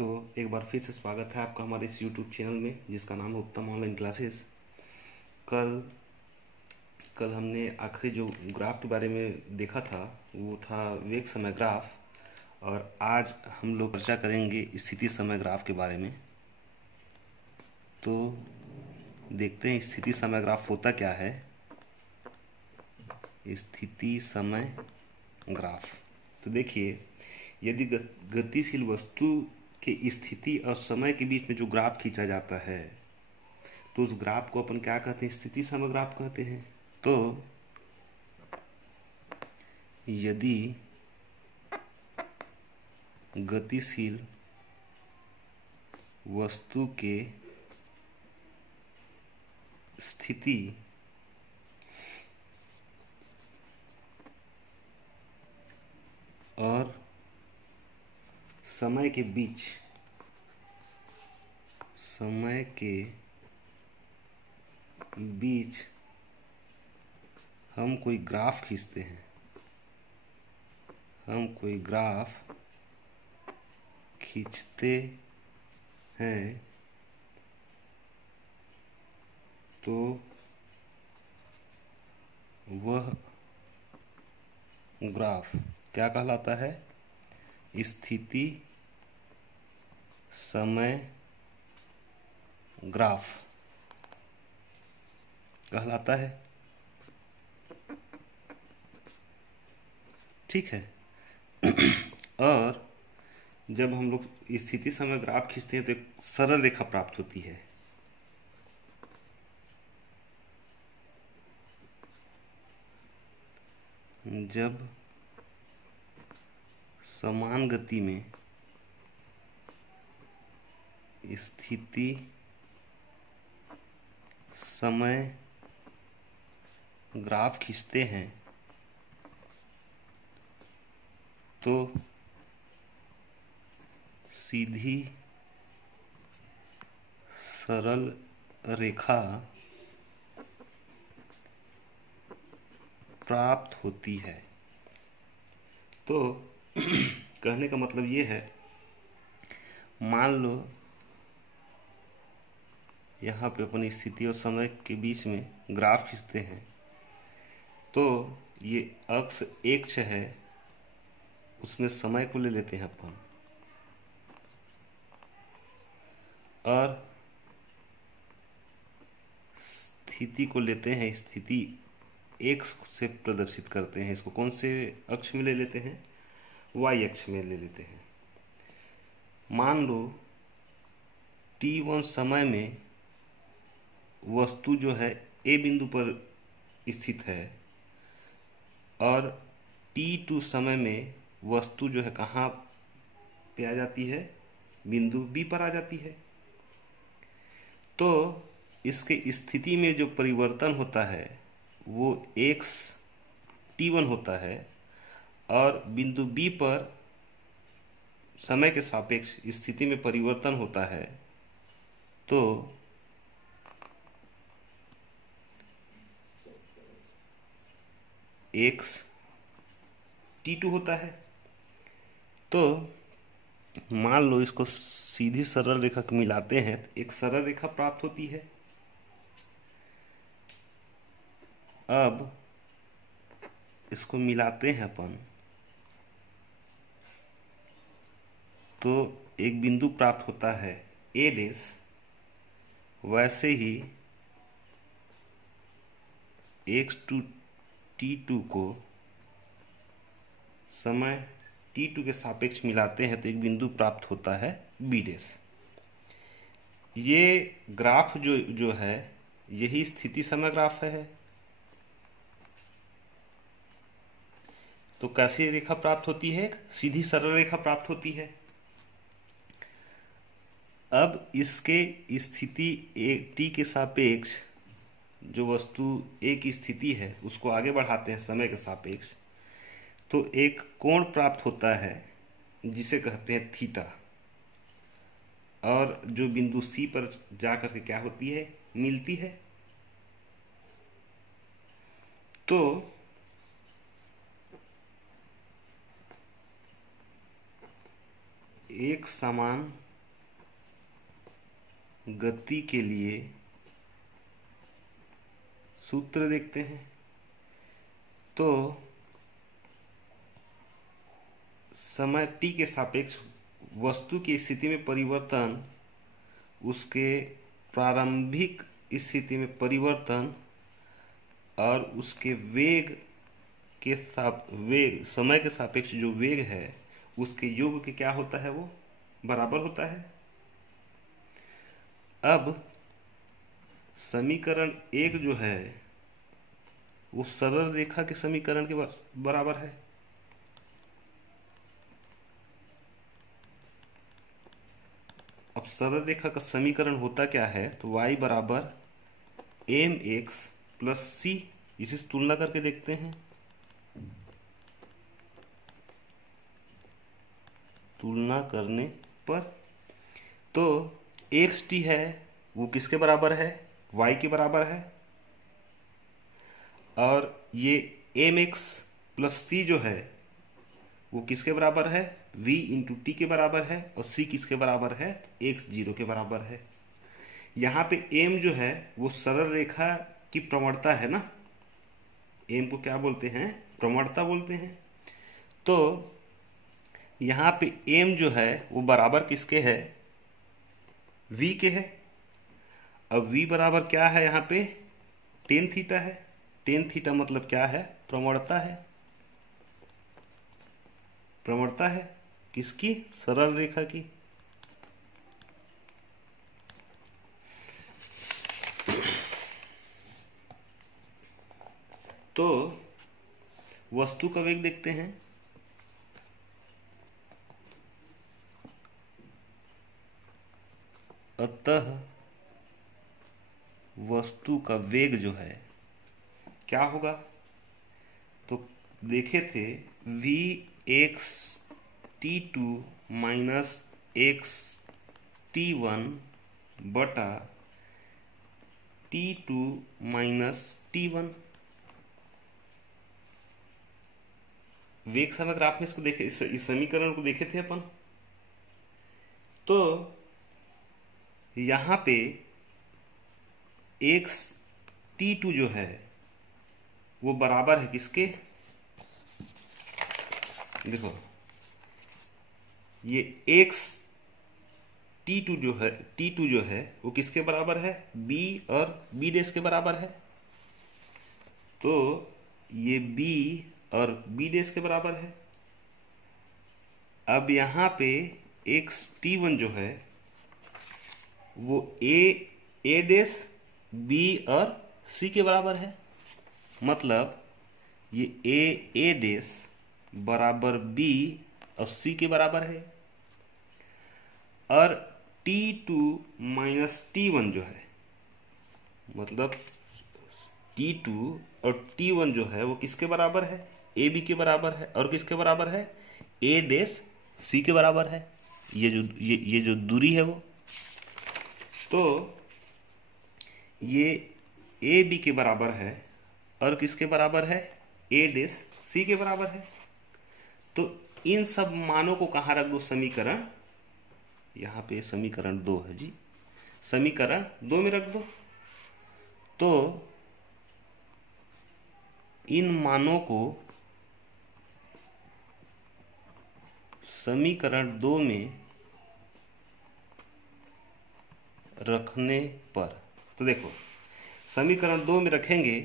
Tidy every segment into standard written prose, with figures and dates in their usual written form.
तो एक बार फिर से स्वागत है आपका हमारे इस YouTube चैनल में जिसका नाम है उत्तम ऑनलाइन क्लासेस। कल कल हमने आखिरी जो ग्राफ के बारे में देखा था वो था वेग समय ग्राफ, और आज हम लोग चर्चा करेंगे स्थिति समय ग्राफ के बारे में। तो देखते हैं स्थिति समय ग्राफ होता क्या है। स्थिति समय ग्राफ, तो देखिए, यदि गतिशील वस्तु के स्थिति और समय के बीच में जो ग्राफ खींचा जाता है तो उस ग्राफ को अपन क्या कहते हैं? स्थिति समय ग्राफ कहते हैं। तो यदि गतिशील वस्तु के स्थिति और समय के बीच हम कोई ग्राफ खींचते हैं, तो वह ग्राफ क्या कहलाता है? स्थिति समय ग्राफ कहलाता है। ठीक है। और जब हम लोग स्थिति समय ग्राफ खींचते हैं तो एक सरल रेखा प्राप्त होती है। जब समान गति में स्थिति समय ग्राफ खींचते हैं तो सीधी सरल रेखा प्राप्त होती है। तो कहने का मतलब ये है, मान लो यहाँ पे अपन स्थिति और समय के बीच में ग्राफ खींचते हैं, तो ये अक्ष एक्स है, उसमें समय को ले लेते हैं अपन, और स्थिति को लेते हैं, स्थिति एक्स से प्रदर्शित करते हैं। इसको कौन से अक्ष में ले लेते हैं? वाई अक्ष में ले लेते हैं। मान लो t1 समय में वस्तु जो है ए बिंदु पर स्थित है, और t2 समय में वस्तु जो है कहाँ पे आ जाती है? बिंदु बी पर आ जाती है। तो इसके स्थिति में जो परिवर्तन होता है वो x t1 होता है, और बिंदु बी पर समय के सापेक्ष स्थिति में परिवर्तन होता है तो x t2 होता है। तो मान लो इसको सीधी सरल रेखा को मिलाते हैं तो एक सरल रेखा प्राप्त होती है। अब इसको मिलाते हैं अपन तो एक बिंदु प्राप्त होता है ए डेश। वैसे ही x2 t2 को समय t2 के सापेक्ष मिलाते हैं तो एक बिंदु प्राप्त होता है b डेश। ये ग्राफ जो है यही स्थिति समय ग्राफ है। तो कैसी रेखा प्राप्त होती है? सीधी सरल रेखा प्राप्त होती है। अब इसके स्थिति t के सापेक्ष जो वस्तु ए की स्थिति है उसको आगे बढ़ाते हैं समय के सापेक्ष, तो एक कोण प्राप्त होता है जिसे कहते हैं थीटा, और जो बिंदु सी पर जाकर के क्या होती है? मिलती है। तो एक समान गति के लिए सूत्र देखते हैं। तो समय t के सापेक्ष वस्तु की स्थिति में परिवर्तन, उसके प्रारंभिक स्थिति में परिवर्तन और उसके वेग के समय के सापेक्ष जो वेग है उसके योग के क्या होता है, वो बराबर होता है। अब समीकरण 1 जो है वो सरल रेखा के समीकरण के बराबर है। अब सरल रेखा का समीकरण होता क्या है, तो y बराबर mx प्लस c, इसे तुलना करके देखते हैं। तुलना करने पर तो xt है वो किसके बराबर है, y के बराबर है, और ये mx प्लस c जो है वो किसके बराबर है, v इंटू टी के बराबर है, और c किसके बराबर है, x0 के बराबर है। यहाँ पे m जो है वो सरल रेखा की प्रवणता है ना, m को क्या बोलते हैं, प्रवणता बोलते हैं। तो यहाँ पे m जो है वो बराबर किसके है, v के है। अब v बराबर क्या है, यहाँ पे टेन थीटा है। टेन थीटा मतलब क्या है, प्रवणता है। प्रवणता है किसकी, सरल रेखा की। तो वस्तु का वेग देखते हैं। अतः वस्तु का वेग जो है क्या होगा, तो देखे थे v x t2 minus x t1 बटा t2 माइनस t1। वेग समय ग्राफ में इसको देखे, इस समीकरण को देखे थे अपन। तो यहां पे x t2 जो है वो बराबर है किसके, देखो ये x t2 जो है वो किसके बराबर है, b और b डैश के बराबर है। तो ये b और b डैश के बराबर है। अब यहाँ पे x t1 जो है वो a डैश b और c के बराबर है। मतलब ये a डैश बराबर b और c के बराबर है। और t2 माइनस t1 जो है, मतलब t2 और t1 जो है वो किसके बराबर है, ab के बराबर है। और किसके बराबर है, a डैश c के बराबर है। ये जो दूरी है वो, तो ये ab के बराबर है और किसके बराबर है, a डैश c के बराबर है। तो इन सब मानों को कहाँ रख दो, समीकरण, यहाँ पे समीकरण 2 है जी, समीकरण 2 में रख दो। तो इन मानों को समीकरण 2 में रखने पर, तो देखो समीकरण 2 में रखेंगे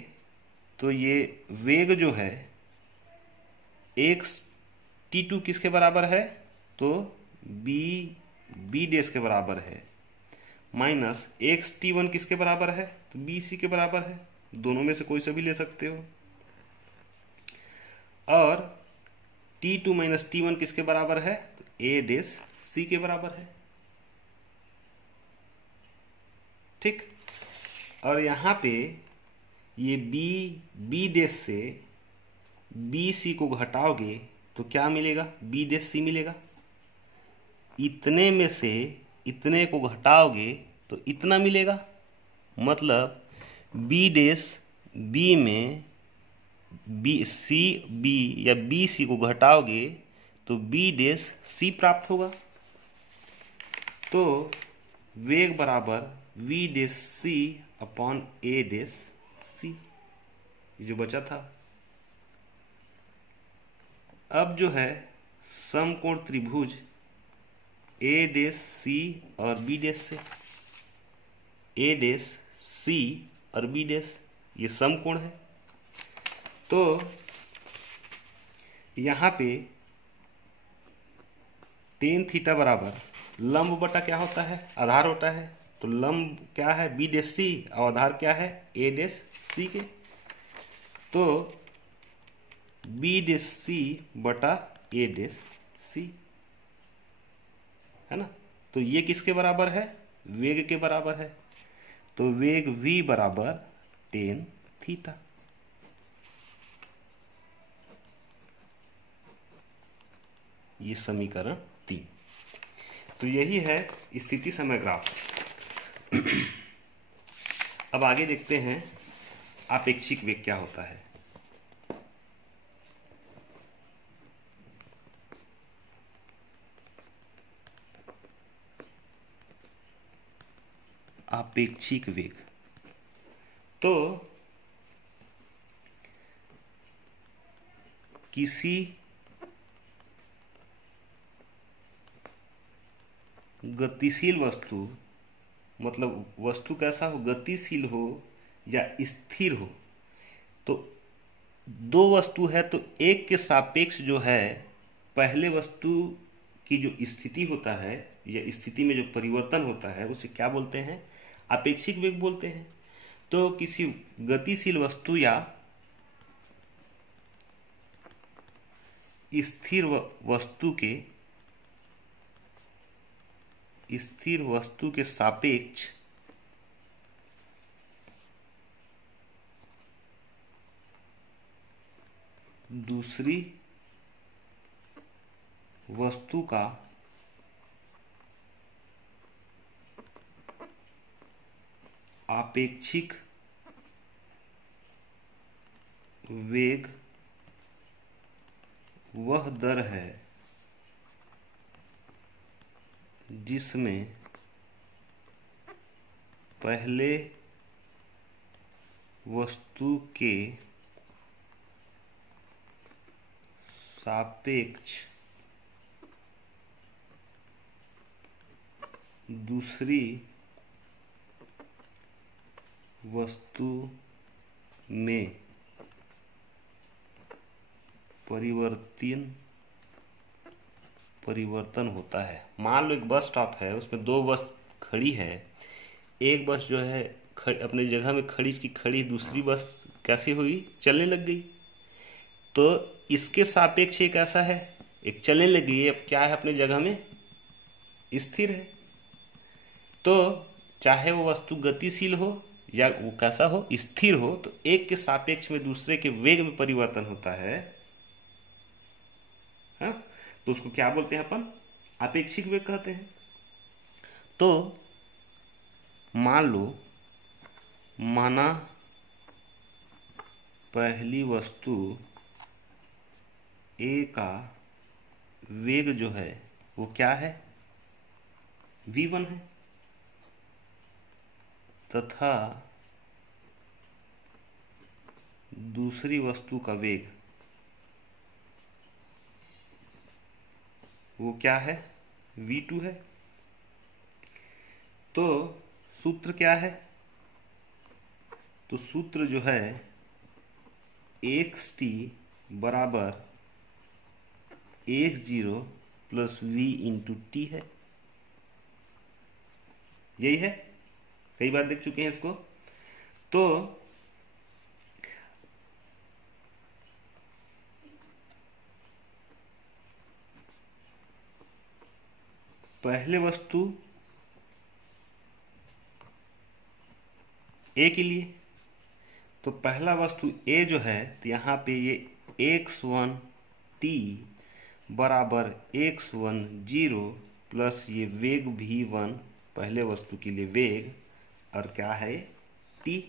तो ये वेग जो है x t2 किसके बराबर है, तो b डैश के बराबर है, माइनस x t1 किसके बराबर है, तो b c के बराबर है। दोनों में से कोई सा भी ले सकते हो। और t2 माइनस t1 किसके बराबर है, तो a डैश c के बराबर है। ठीक। और यहाँ पे ये b डैश से बी सी को घटाओगे तो क्या मिलेगा, बी डैश सी मिलेगा। इतने में से इतने को घटाओगे तो इतना मिलेगा। मतलब बी डैश बी में बी सी बी या बी सी को घटाओगे तो बी डैश सी प्राप्त होगा। तो वेग बराबर वी डेस सी अपॉन ए डेस सी, ये जो बचा था। अब जो है समकोण त्रिभुज ए डेस सी और बी डेस से, ए डेस सी और बी डेस ये समकोण है, तो यहां पे टेन थीटा बराबर लंब बटा क्या होता है, आधार होता है। तो लंब क्या है, बी डेस सी, और आधार क्या है, ए डेस सी के। तो बी डेस सी बटा ए डेस सी, है ना। तो ये किसके बराबर है, वेग के बराबर है। तो वेग v बराबर टेन थीटा। ये समीकरण 3। तो यही है स्थिति समय ग्राफ। अब आगे देखते हैं आपेक्षिक वेग क्या होता है। आपेक्षिक वेग, तो किसी गतिशील वस्तु, मतलब वस्तु कैसा हो, गतिशील हो या स्थिर हो, तो दो वस्तु है तो एक के सापेक्ष जो है पहले वस्तु की जो स्थिति होता है या स्थिति में जो परिवर्तन होता है उसे क्या बोलते हैं, आपेक्षिक वेग बोलते हैं। तो किसी गतिशील वस्तु या स्थिर वस्तु के सापेक्ष दूसरी वस्तु का आपेक्षिक वेग वह दर है जिसमें पहले वस्तु के सापेक्ष दूसरी वस्तु में परिवर्तन होता है। मान लो एक बस स्टॉप है, उसमें दो बस खड़ी है। एक बस जो है अपनी जगह में खड़ी की खड़ी, दूसरी बस कैसी हुई, चलने लग गई। तो इसके सापेक्ष एक ऐसा है, एक चलने लगी, अब क्या है, अपनी जगह में स्थिर है। तो चाहे वो वस्तु गतिशील हो या वो कैसा हो, स्थिर हो, तो एक के सापेक्ष में दूसरे के वेग में परिवर्तन होता है, हाँ? तो उसको क्या बोलते हैं अपन, आपेक्षिक वेग कहते हैं। तो मान लो, माना पहली वस्तु ए का वेग जो है वो क्या है, v1 है, तथा दूसरी वस्तु का वेग वो क्या है, v2 है। तो सूत्र क्या है, तो सूत्र जो है xt बराबर x0 plus v into T है। यही है, कई बार देख चुके हैं इसको। तो पहले वस्तु ए के लिए, तो पहला वस्तु ए जो है, तो यहाँ पे ये x1 t बराबर x10 प्लस ये वेग v1 पहले वस्तु के लिए वेग, और क्या है t,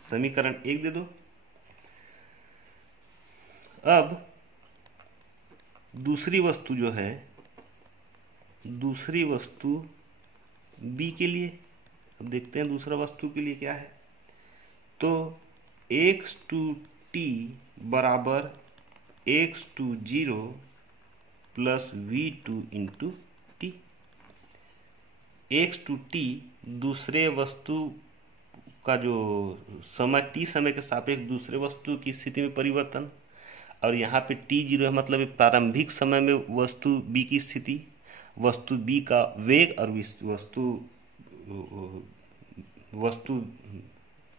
समीकरण 1 दे दो। अब दूसरी वस्तु जो है, दूसरी वस्तु बी के लिए। अब देखते हैं दूसरा वस्तु के लिए क्या है। तो एक्स टू टी बराबर x two zero plus v two into t. X two t दूसरे वस्तु का जो समय टी समय के सापेक्ष दूसरे वस्तु की स्थिति में परिवर्तन, और यहाँ पे टी जीरो है मतलब प्रारंभिक समय में वस्तु बी की स्थिति, वस्तु बी का वेग और वस्तु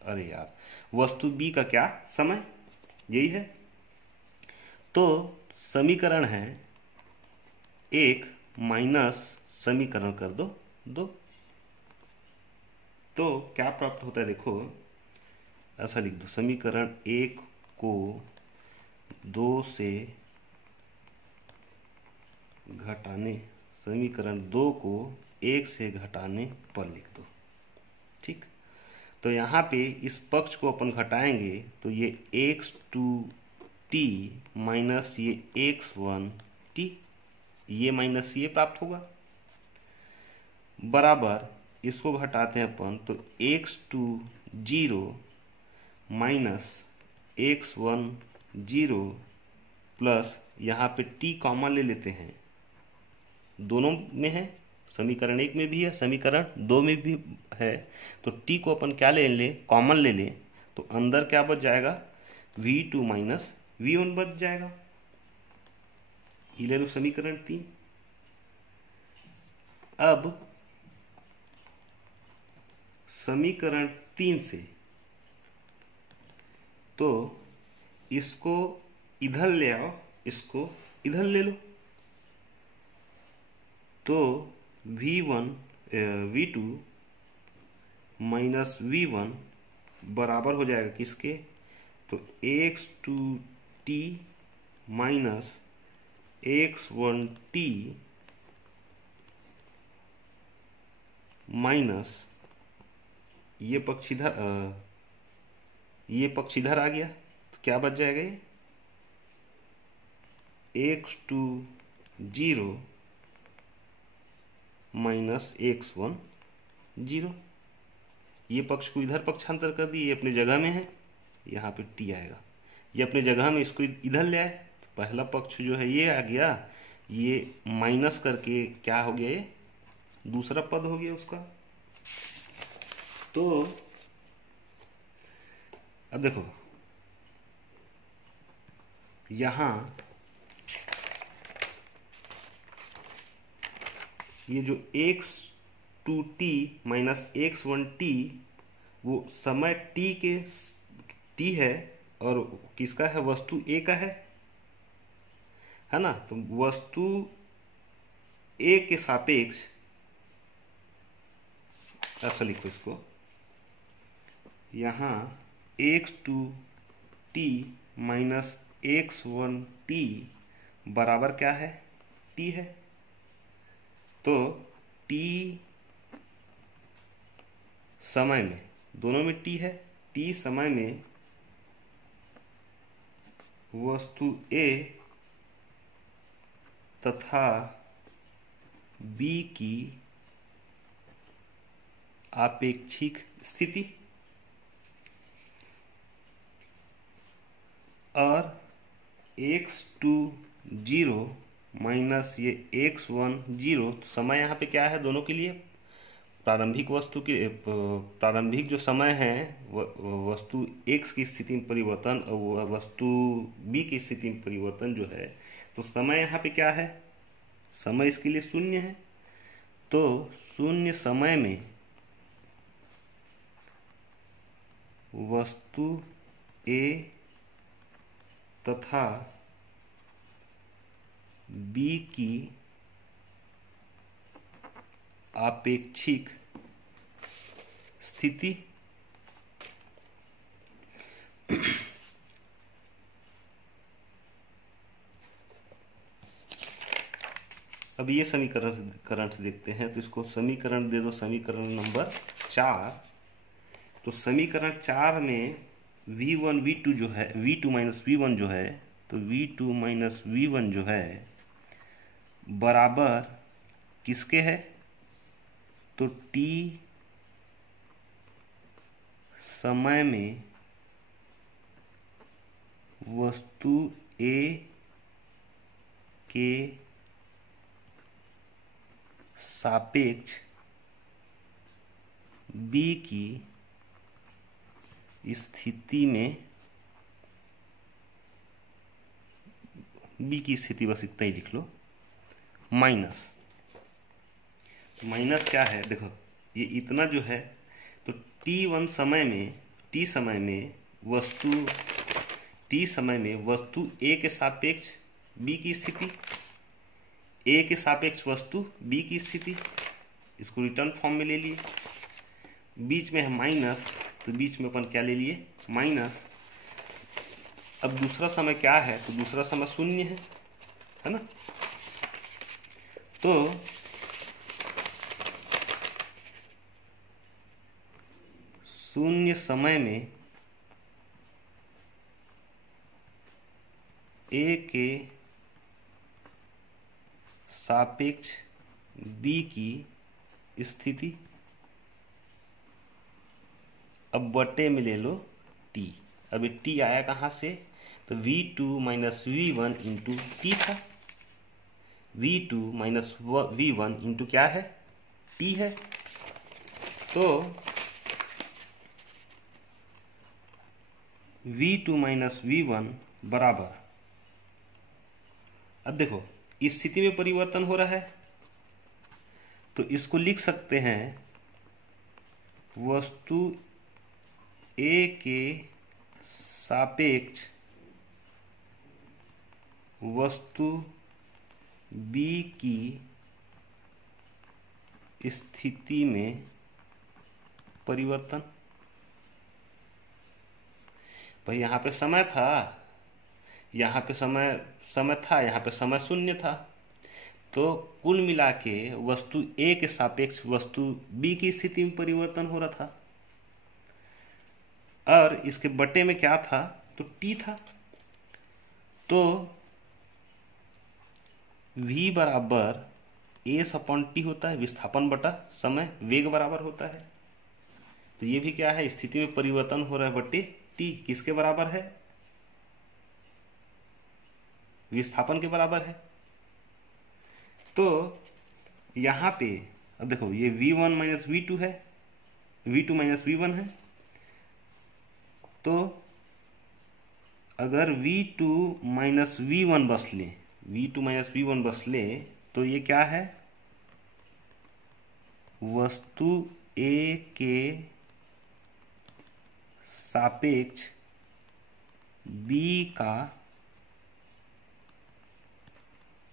अरे यार वस्तु बी का क्या समय, यही है। तो समीकरण है एक माइनस समीकरण कर दो दो, तो क्या प्राप्त होता है देखो, ऐसा लिख दो, समीकरण एक को दो से घटाने, समीकरण दो को एक से घटाने पर लिख दो। ठीक, तो यहाँ पे इस पक्ष को अपन घटाएंगे तो ये एक्स टू टी माइनस ये एक्स वन टी, ये माइनस ये प्राप्त होगा, बराबर इसको घटाते हैं अपन तो x two zero minus x one zero plus यहाँ पे टी कॉमन ले लेते हैं, दोनों में है, समीकरण एक में भी है समीकरण दो में भी है, तो टी को अपन क्या ले लें, कॉमन ले लें, तो अंदर क्या बच जाएगा, v2 माइनस v1 बच जाएगा। ये ले लो समीकरण 3। अब समीकरण 3 से तो इसको इधर ले आओ, इसको इधर ले लो, तो v2 माइनस v1 बराबर हो जाएगा किसके, तो x two t minus x one t minus ये पक्ष इधर आ गया, तो क्या बच जाएगा, ये x two zero minus x one zero, ये पक्ष को इधर पक्षांतर कर दिए, ये अपनी जगह में है, यहाँ पे टी आएगा, ये अपनी जगह में, इसको इधर ले आए, तो पहला पक्ष जो है ये आ गया, ये माइनस करके क्या हो गया, ये दूसरा पद हो गया उसका। तो अब देखो यहां ये जो x two t minus x one t वो समय टी के टी है और किसका है, वस्तु ए का है ना, तो वस्तु ए के सापेक्ष ऐसा लिखो इसको, यहां x two t minus x one t बराबर क्या है, टी है, तो टी समय में, दोनों में टी है, टी समय में वस्तु ए तथा बी की आपेक्षिक स्थिति, और एक्स टू जीरो माइनस ये एक्स वन जीरो, समय यहाँ पे क्या है दोनों के लिए, प्रारंभिक वस्तु के प्रारंभिक जो समय है वस्तु एक्स की स्थिति में परिवर्तन और वस्तु बी की स्थिति में परिवर्तन जो है, तो समय यहाँ पे क्या है, समय इसके लिए शून्य है, तो शून्य समय में वस्तु ए तथा बी की आपेक्षिक स्थिति अब ये समीकरण से देखते हैं, तो इसको समीकरण दे दो, समीकरण नंबर 4। तो समीकरण 4 में v1 v2 जो है, v2 माइनस v1 जो है, तो v2 माइनस v1 जो है बराबर किसके है, तो t समय में वस्तु A के सापेक्ष B की स्थिति में, B की स्थिति बस इतना ही लिख लो, माइनस क्या है, देखो ये इतना जो है, तो t1 समय में वस्तु A के सापेक्ष B की स्थिति, A के सापेक्ष वस्तु B की स्थिति, इसको रिटर्न फॉर्म में ले लिए, बीच में है माइनस, तो बीच में अपन क्या ले लिए, माइनस। अब दूसरा समय क्या है, तो दूसरा समय शून्य है ना। तो शून्य समय में A के सापेक्ष B की स्थिति, अब बटे में ले लो t। अब ये t आया कहाँ से, तो v2 minus v1 into T था, v2 माइनस v1 इंटू क्या है, t है। तो v2 माइनस v1 बराबर, अब देखो इस स्थिति में परिवर्तन हो रहा है, तो इसको लिख सकते हैं वस्तु A के सापेक्ष वस्तु B की स्थिति में परिवर्तन। भाई यहाँ पे समय था, यहाँ पे समय था, यहाँ पे समय शून्य था, तो कुल मिला के वस्तु A के सापेक्ष वस्तु B की स्थिति में परिवर्तन हो रहा था, और इसके बटे में क्या था, तो t था। तो v बराबर s अपॉन टी होता है, विस्थापन बटा समय, वेग बराबर होता है। तो ये भी क्या है, स्थिति में परिवर्तन हो रहा है बटे t, किसके बराबर है, विस्थापन के बराबर है। तो यहाँ पे अब देखो ये v1 माइनस v2 है, v2 माइनस v1 है, तो अगर v2 माइनस v1 बस ले, v2 माइनस v1 बस ले, तो ये क्या है, वस्तु A के सापेक्ष B का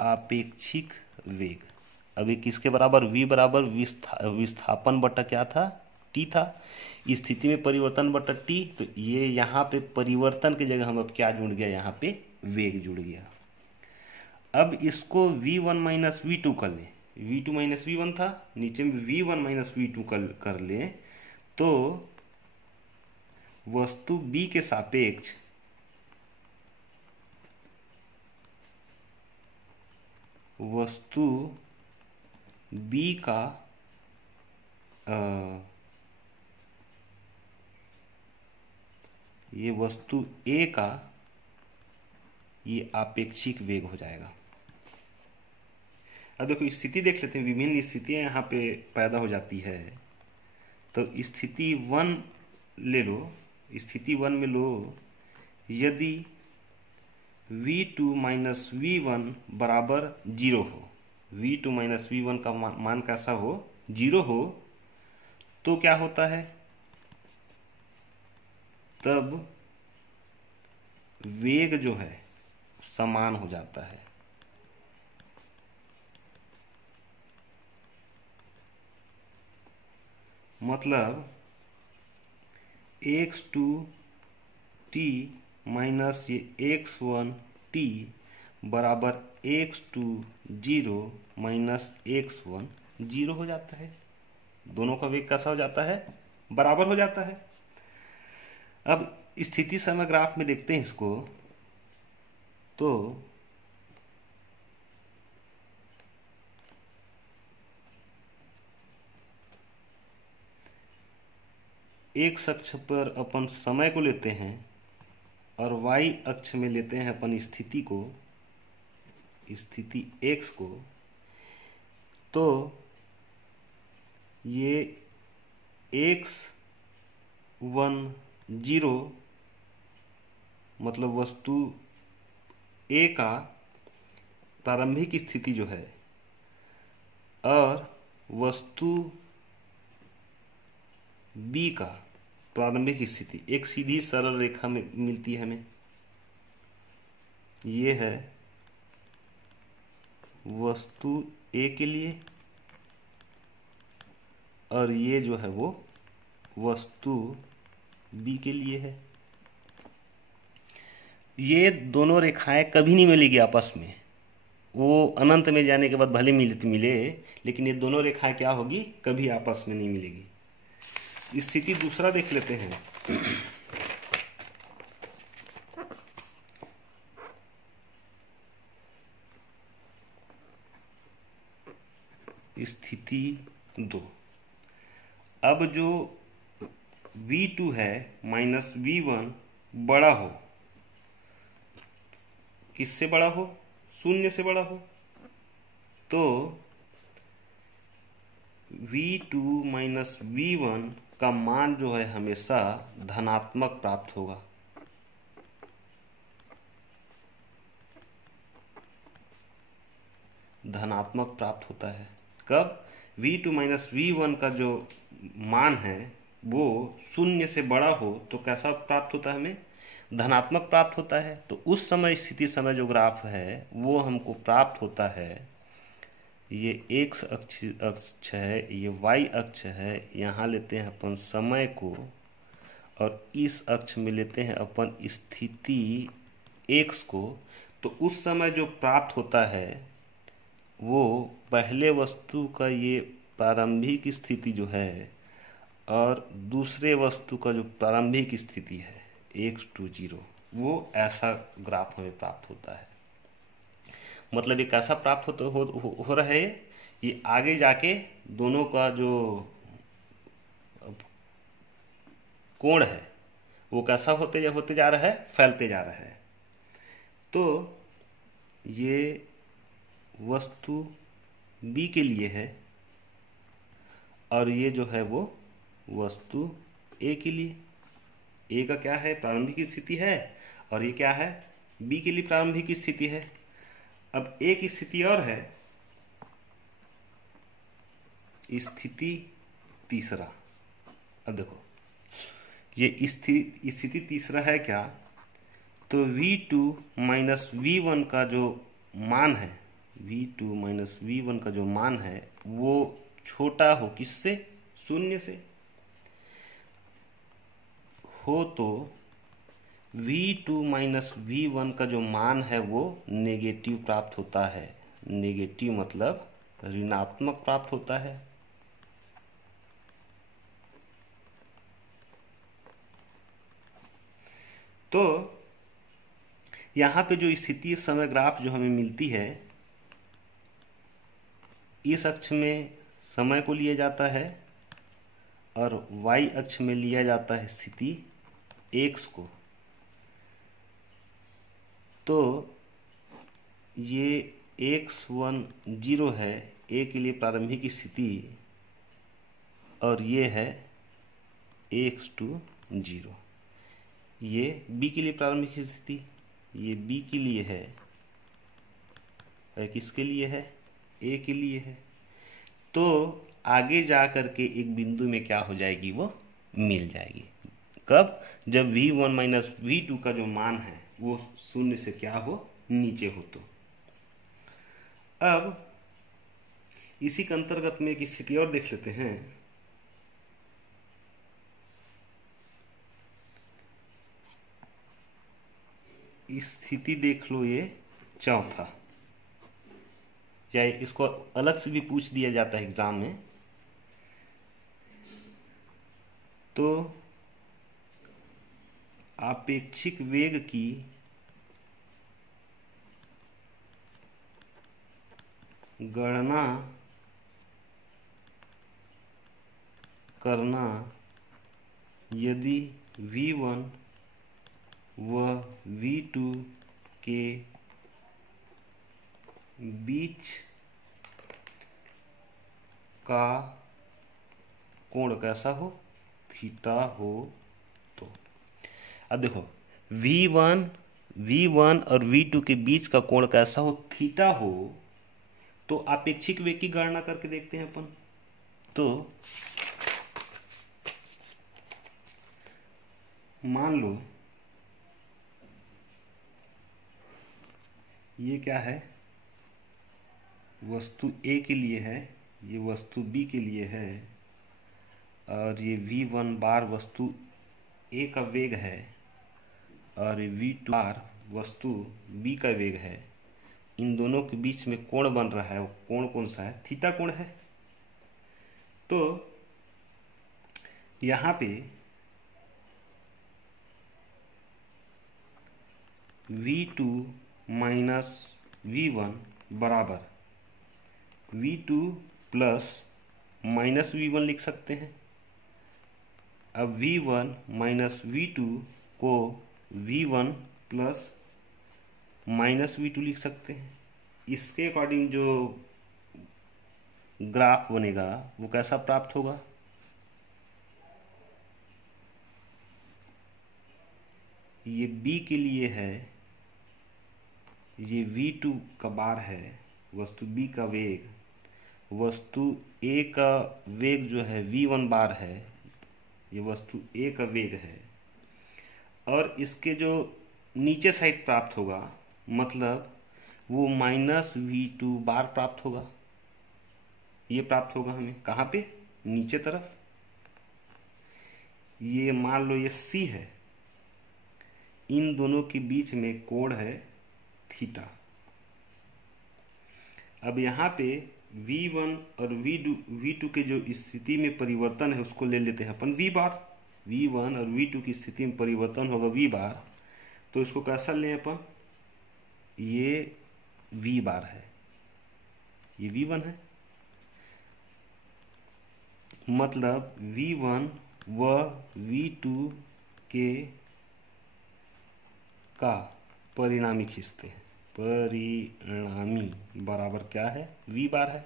आपेक्षिक वेग। अभी किसके बराबर, v बराबर विस्थापन बटा क्या था, t था, स्थिति में परिवर्तन बटा t। तो ये यहाँ पे परिवर्तन की जगह हम अब क्या जुड़ गया, यहाँ पे वेग जुड़ गया। अब इसको v1 माइनस v2 कर ले, v2 माइनस v1 था, नीचे में v1 माइनस v2 कर ले, तो वस्तु B के सापेक्ष वस्तु B का ये वस्तु A का ये आपेक्षिक वेग हो जाएगा। अब देखो स्थिति देख लेते हैं, विभिन्न स्थितियां यहाँ पे पैदा हो जाती है। तो स्थिति 1 ले लो, स्थिति 1 में लो, यदि v2 माइनस v1 बराबर 0 हो, v2 माइनस v1 का मान कैसा हो, 0 हो, तो क्या होता है, तब वेग जो है समान हो जाता है। मतलब x2t माइनस ये x1t बराबर x2 0 माइनस x1 0 हो जाता है। दोनों का वेग कैसा हो जाता है, बराबर हो जाता है। अब स्थिति समय ग्राफ में देखते हैं इसको, तो x अक्ष पर अपन समय को लेते हैं और y अक्ष में लेते हैं अपन स्थिति को, स्थिति x को, तो ये x10 मतलब वस्तु A का प्रारंभिक स्थिति जो है और वस्तु B का प्रारंभिक स्थिति एक सीधी सरल रेखा में मिलती है हमें। ये है वस्तु A के लिए और ये जो है वो वस्तु B के लिए है। ये दोनों रेखाएं कभी नहीं मिलेगी आपस में, वो अनंत में जाने के बाद भले मिले, लेकिन ये दोनों रेखाएं क्या होगी, कभी आपस में नहीं मिलेगी। स्थिति दूसरा देख लेते हैं। स्थिति 2, अब जो V2 है माइनस V1 बड़ा हो, किससे बड़ा हो, शून्य से बड़ा हो, तो V2 माइनस V1 का मान जो है हमेशा धनात्मक प्राप्त होगा। धनात्मक प्राप्त होता है कब, V2 माइनस V1 का जो मान है वो शून्य से बड़ा हो तो कैसा प्राप्त होता है, हमें धनात्मक प्राप्त होता है। तो उस समय स्थिति समय जो ग्राफ है वो हमको प्राप्त होता है, ये x अक्ष है, ये y अक्ष है, यहाँ लेते हैं अपन समय को और इस अक्ष में लेते हैं अपन स्थिति x को। तो उस समय जो प्राप्त होता है वो पहले वस्तु का ये प्रारंभिक स्थिति जो है और दूसरे वस्तु का जो प्रारंभिक स्थिति है x20, वो ऐसा ग्राफ हमें प्राप्त होता है। मतलब ये कैसा प्राप्त हो रहा है, ये आगे जाके दोनों का जो कोण है वो कैसा होते जा रहा है, फैलते जा रहा है। तो ये वस्तु B के लिए है और ये जो है वो वस्तु A के लिए। A का क्या है, प्रारंभिक स्थिति है, और ये क्या है, B के लिए प्रारंभिक स्थिति है। अब एक स्थिति और है, स्थिति तीसरा। अब देखो ये स्थिति तीसरा है क्या, तो V2 माइनस V1 का जो मान है, V2 माइनस V1 का जो मान है वो छोटा हो किससे, शून्य से हो, तो V2 माइनस V1 का जो मान है वो नेगेटिव प्राप्त होता है। नेगेटिव मतलब ऋणात्मक प्राप्त होता है। तो यहाँ पे जो स्थिति समय ग्राफ जो हमें मिलती है, इस अक्ष में समय को लिया जाता है और y अक्ष में लिया जाता है स्थिति x को। तो ये x10 है A के लिए प्रारंभिक स्थिति और ये है x20, ये B के लिए प्रारंभिक स्थिति, ये B के लिए है और किसके लिए है, A के लिए है। तो आगे जा करके एक बिंदु में क्या हो जाएगी, वो मिल जाएगी। कब, जब V1 माइनस V2 का जो मान है वो शून्य से क्या हो, नीचे हो। तो अब इसी के अंतर्गत में एक स्थिति और देख लेते हैं। स्थिति देख लो, ये चौथा, या इसको अलग से भी पूछ दिया जाता है एग्जाम में। तो आपेक्षिक वेग की गणना करना यदि V1 व V2 के बीच का कोण कैसा हो, थीटा हो, तो अब देखो V1 और V2 के बीच का कोण कैसा हो, थीटा हो, तो आपेक्षिक वेग की गणना करके देखते हैं अपन। तो मान लो ये क्या है, वस्तु A के लिए है, ये वस्तु B के लिए है, और ये V1 बार वस्तु A का वेग है और V2 बार वस्तु B का वेग है। इन दोनों के बीच में कोण बन रहा है, वो कोण कौन सा है, थीटा कोण है। तो यहाँ पे V2 माइनस V1 बराबर V2 प्लस माइनस V1 लिख सकते हैं। अब V1 माइनस V2 को V1 प्लस माइनस V2 लिख सकते हैं। इसके अकॉर्डिंग जो ग्राफ बनेगा वो कैसा प्राप्त होगा, ये B के लिए है, ये V2 का बार है, वस्तु B का वेग, वस्तु A का वेग जो है V1 बार है, ये वस्तु A का वेग है, और इसके जो नीचे साइड प्राप्त होगा मतलब वो माइनस V2 बार प्राप्त होगा। ये प्राप्त होगा हमें कहाँ पे, नीचे तरफ। ये मान लो ये C है, इन दोनों के बीच में कोण है थीटा। अब यहाँ पे V1 और V2 के जो स्थिति में परिवर्तन है उसको ले लेते हैं अपन V बार। V1 और V2 की स्थिति में परिवर्तन होगा V बार, तो इसको कैसा लें अपन, ये V बार है, ये V1 है, मतलब V1 व V2 के का परिणामी खींचते हैं, परिणामी बराबर क्या है, V बार है।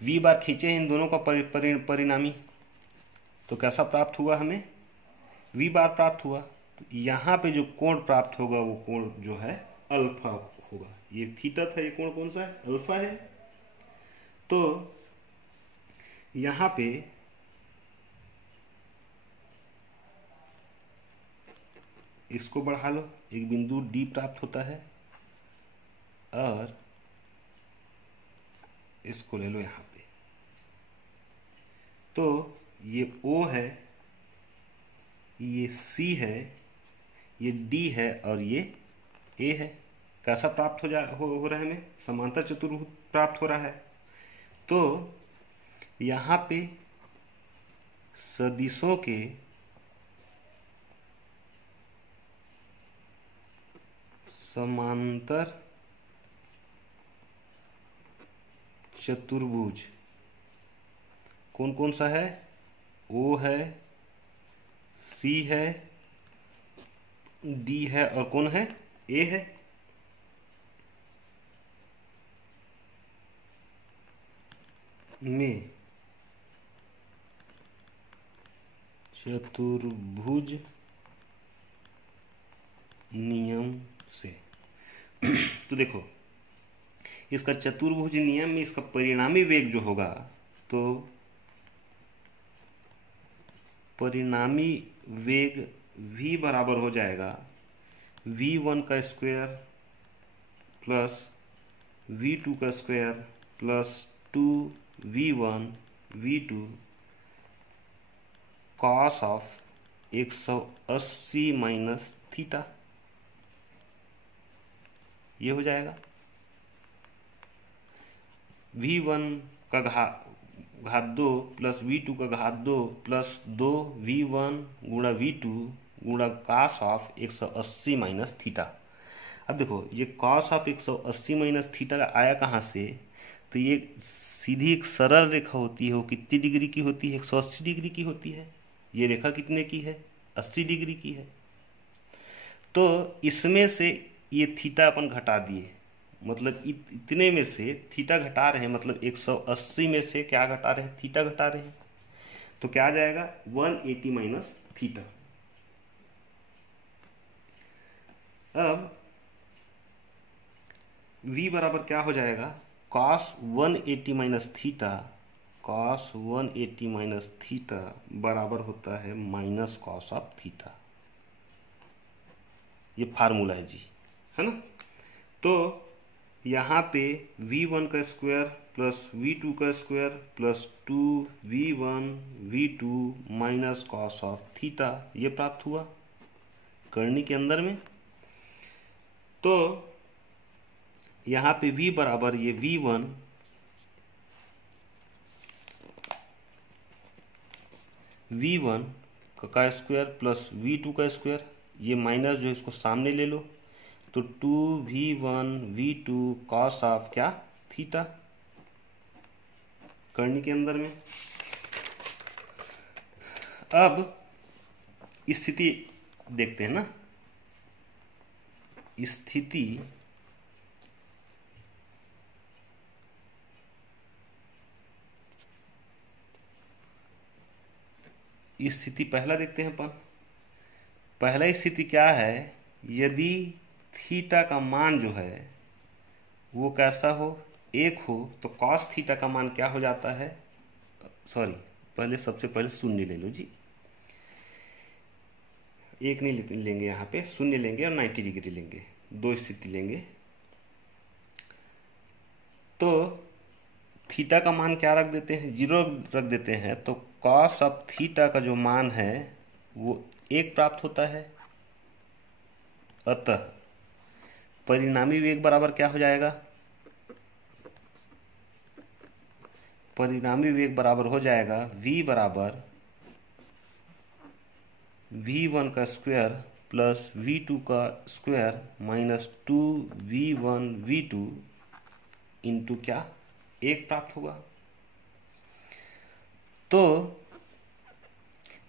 V बार खींचे इन दोनों का परिणामी, तो कैसा प्राप्त हुआ हमें, V बार प्राप्त हुआ। तो यहाँ पे जो कोण प्राप्त होगा वो कोण जो है अल्फा होगा। ये थीटा था, ये कोण कौन सा है, अल्फा है। तो यहाँ पे इसको बढ़ा लो, एक बिंदु D प्राप्त होता है, और इसको ले लो यहाँ पे। तो ये O है, ये C है, ये D है, और ये A है। कैसा प्राप्त हो रहा है हमें, समांतर चतुर्भुज प्राप्त हो रहा है। तो यहाँ पे सदिशों के समांतर चतुर्भुज कौन कौन सा है, O है, C है, D है, और कौन है, A है। में चतुर्भुज नियम से तो देखो इसका चतुर्भुज नियम में इसका परिणामी वेग जो होगा, तो परिणामी वेग v बराबर हो जाएगा v1 का स्क्वायर प्लस v2 का square plus 2v1 v2 cos of 180 minus theta. ये हो जाएगा v1 का घात 2 प्लस v2 का घात 2 प्लस 2v1 गुणा v2 गुणा कॉस ऑफ 180 माइनस थीटा। अब देखो ये कॉस ऑफ 180 माइनस थीटा आया कहाँ से, तो ये सीधी एक सरल रेखा होती है, वो कितनी डिग्री की होती है, 180 डिग्री की होती है। ये रेखा कितने की है? 80 डिग्री की है। तो इसमें से ये थीटा अपन घटा दिए, मतलब इतने में से थीटा घटा रहे हैं, मतलब 180 में से क्या घटा रहे हैं? थीटा घटा रहे हैं। तो क्या आ जाएगा? 180 माइनस थीटा। अब v बराबर क्या हो जाएगा? cos 180 minus theta, cos 180 minus theta बराबर होता है माइनस कॉस ऑफ थीटा। ये फार्मूला है जी, है ना। तो यहाँ पे v1 का स्क्वायर प्लस v2 का square plus 2v1 v2 minus cos of theta ये प्राप्त हुआ करनी के अंदर में। तो यहाँ पे v बराबर ये v1 का स्क्वायर प्लस v2 का स्क्वायर, ये माइनस जो है इसको सामने ले लो, तो 2v1 v2 कॉस ऑफ क्या? थीटा करनी के अंदर में। अब स्थिति देखते हैं ना, स्थिति पहला देखते हैं अपन। पहला स्थिति क्या है? यदि थीटा का मान जो है वो कैसा हो? 1 हो, तो कॉस थीटा का मान क्या हो जाता है? सॉरी, सबसे पहले शून्य ले लो जी। 1 नहीं लेंगे, यहाँ पे शून्य लेंगे और 90 डिग्री लेंगे, 2 स्थिति लेंगे। तो थीटा का मान क्या रख देते हैं? 0 रख देते हैं। तो कॉस ऑफ थीटा का जो मान है वो 1 प्राप्त होता है। अतः परिणामी वेग बराबर क्या हो जाएगा? परिणामी वेग बराबर हो जाएगा v बराबर v1 का स्क्वायर प्लस v2 का square minus 2v1 v2 into क्या? 1 प्राप्त होगा। तो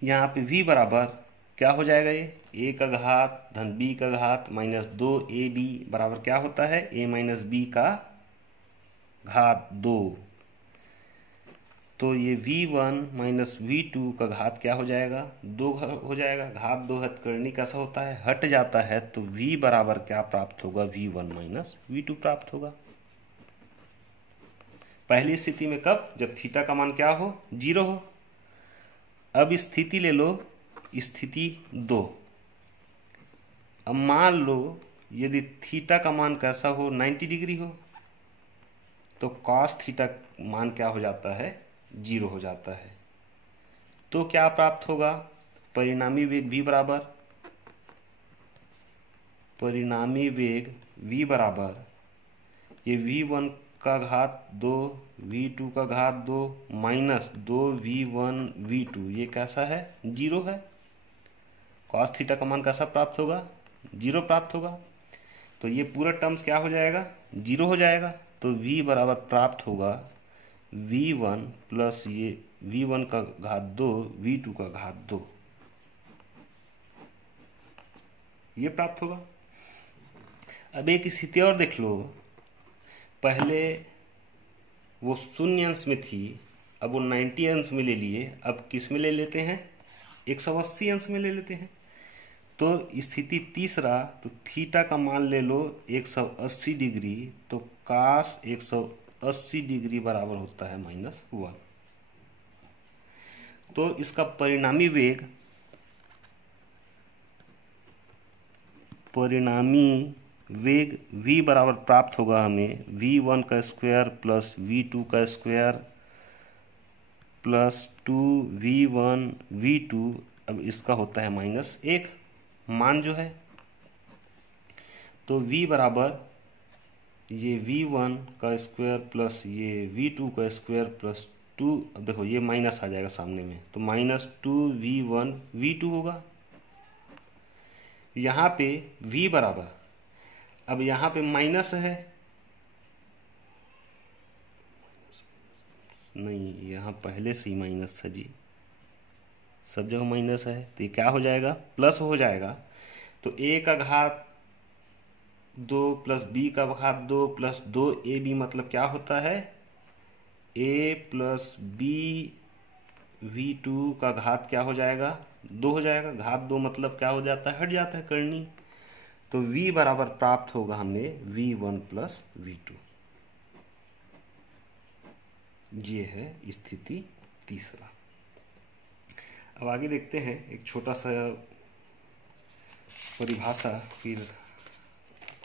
यहाँ पे v बराबर क्या हो जाएगा? ये a का घात धन b का घात माइनस 2ab बराबर क्या होता है? a माइनस b का घात 2। तो ये v1 माइनस v2 का घात क्या हो जाएगा? 2 हो जाएगा। घात 2 हथकरणी कैसा होता है? हट जाता है। तो v बराबर क्या प्राप्त होगा? v1 माइनस v2 प्राप्त होगा। पहली स्थिति में कब? जब थीटा का मान क्या हो? 0 हो। अब स्थिति ले लो, स्थिति 2। अब मान लो यदि थीटा का मान कैसा हो? 90 डिग्री हो, तो कॉस थीटा मान क्या हो जाता है? 0 हो जाता है। तो क्या प्राप्त होगा? परिणामी वेग v बराबर, परिणामी वेग v बराबर ये v1 का घात 2 v2 का घात 2 माइनस 2v1 v2, ये कैसा है? 0 है। कॉस थीटा का मान कैसा प्राप्त होगा? 0 प्राप्त होगा। तो ये पूरा टर्म्स क्या हो जाएगा? 0 हो जाएगा। तो v बराबर प्राप्त होगा v1 प्लस ये v1 का घात 2 v2 का घात 2, ये प्राप्त होगा। अब एक स्थिति और देख लो। पहले वो 0 अंश में थी, अब वो 90 अंश में ले लिए। अब किस में ले लेते हैं? 180 अंश में ले लेते हैं। तो स्थिति तीसरा, तो थीटा का मान ले लो 180 डिग्री, तो कास 180 डिग्री बराबर होता है -1। तो इसका परिणामी वेग v बराबर प्राप्त होगा हमें v1 का स्क्वायर प्लस v2 का स्क्वायर प्लस 2v1 v2। अब इसका होता है -1 मान जो है। तो v बराबर ये v1 का स्क्वायर प्लस ये v2 का स्क्वायर प्लस 2, अब देखो ये माइनस आ जाएगा सामने में, तो -2v1 v2 होगा। यहाँ पे v बराबर, अब यहाँ पे माइनस है, नहीं यहाँ पहले से ही माइनस था जी, सब जगह माइनस है, तो ये क्या हो जाएगा, प्लस हो जाएगा। तो a का घात 2 प्लस b का घात 2 प्लस 2ab मतलब क्या होता है, a प्लस b v2 का घात क्या हो जाएगा, 2 हो जाएगा। घात 2 मतलब क्या हो जाता है, हट जाता है करनी। तो v बराबर प्राप्त होगा हमें v1 प्लस v2। ये है स्थिति तीसरा। अब आगे देखते हैं एक छोटा सा परिभाषा, फिर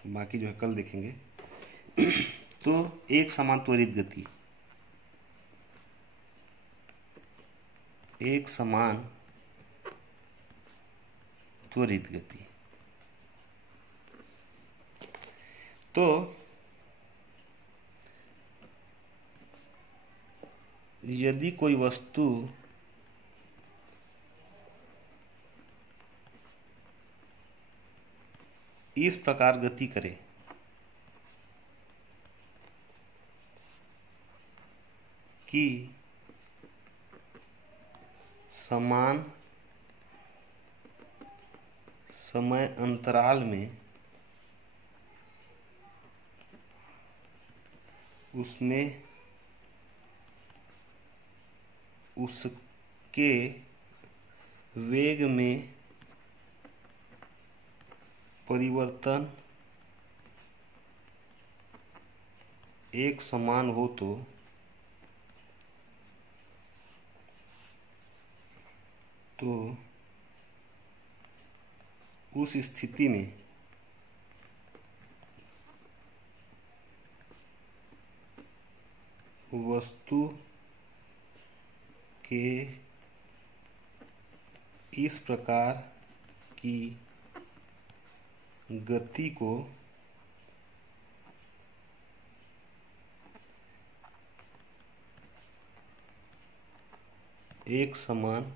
बाकी जो है कल देखेंगे। तो एक समान त्वरित गति, एक समान त्वरित गति। तो यदि कोई वस्तु इस प्रकार गति करे कि समान समय अंतराल में उसमें उसके वेग में परिवर्तन एक समान हो, तो उस स्थिति में वस्तु के इस प्रकार की गति को एक समान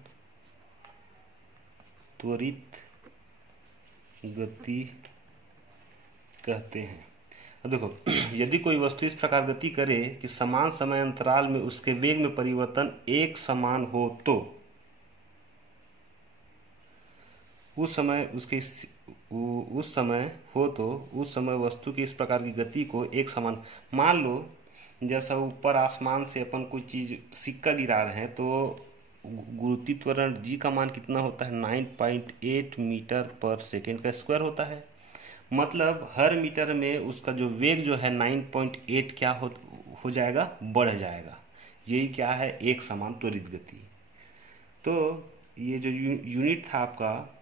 त्वरित गति कहते हैं। अब देखो, यदि कोई वस्तु इस प्रकार गति करे कि समान समय अंतराल में उसके वेग में परिवर्तन एक समान हो, तो उस समय वस्तु की इस प्रकार की गति को एक समान, मान लो जैसा ऊपर आसमान से अपन कोई चीज सिक्का गिरा रहे हैं, तो गुरुत्वाकर्षण जी का मान कितना होता है, 9.8 मीटर पर सेकेंड का स्क्वायर होता है। मतलब हर मीटर में उसका जो वेग जो है 9.8 क्या हो जाएगा, बढ़ जाएगा। यही क्या है, एक समान त्वरित गति। तो ये जो यूनिट था आपका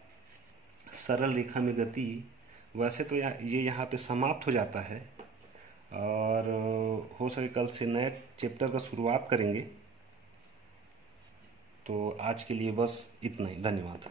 सरल रेखा में गति, वैसे तो ये यहाँ पे समाप्त हो जाता है, और हो सके कल से नए चैप्टर का शुरुआत करेंगे। तो आज के लिए बस इतना ही, धन्यवाद।